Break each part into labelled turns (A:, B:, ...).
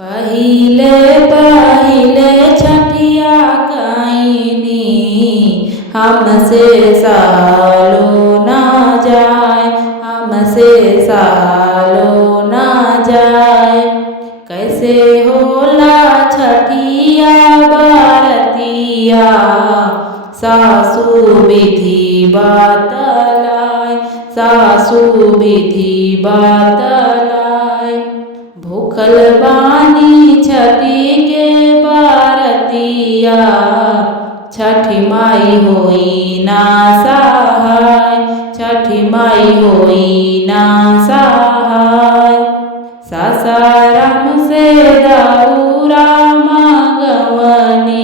A: पहिले पहिले छठिया कईनी हमसे सालो ना जाए, हमसे सालो ना जाए। कैसे होला छठिया बारतिया, सासू विधि बातलाय सासू विधि बातलाय भूखल बानी छठी के बारतिया छठी माई होई ना सहाय, छठी माई होई ना सहाय। सासाराम से दौरा मागवनी,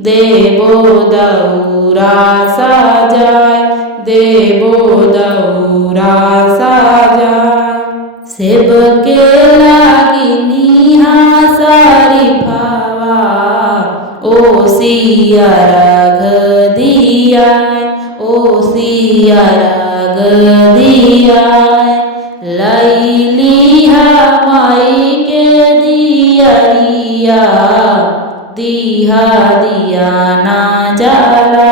A: देवो दौरा साजाय, देवो दौरा साजाय। सेब के ओ सियरग दिया ओ सियरग दिया लैली माई के दियरिया दिया दिया ना जाला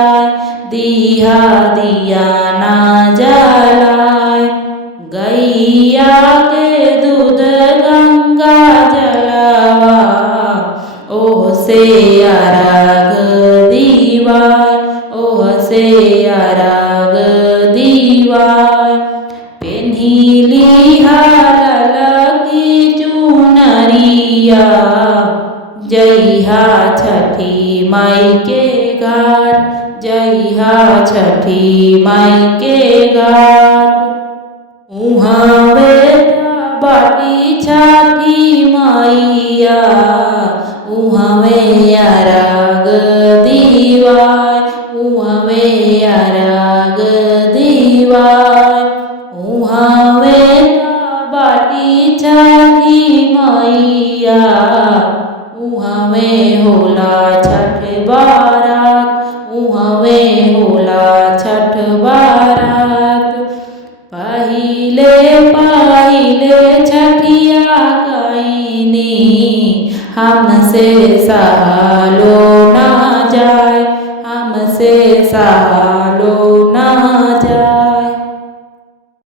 A: दिहा दिया ना जाला गैया के दूध गंगा जलवा, ओ से दीवा ओह से अरग दीवा पेन्हिली हर लगी चुनरिया, जइहा छठी माई के घाट, जइहा छठी माई के घाट। उहाँ बेटा बाटी मैया उहाँ में अरग दीवाय उहाँ में अरग दीवाय उहाँ बेटा बाटी छठी मैया उहाँ में होला छठ बारात उहाँ में होला छठ बारात। पहिले पहिले छठिया कईनी हमसे सालो ना जाए। से सालो ना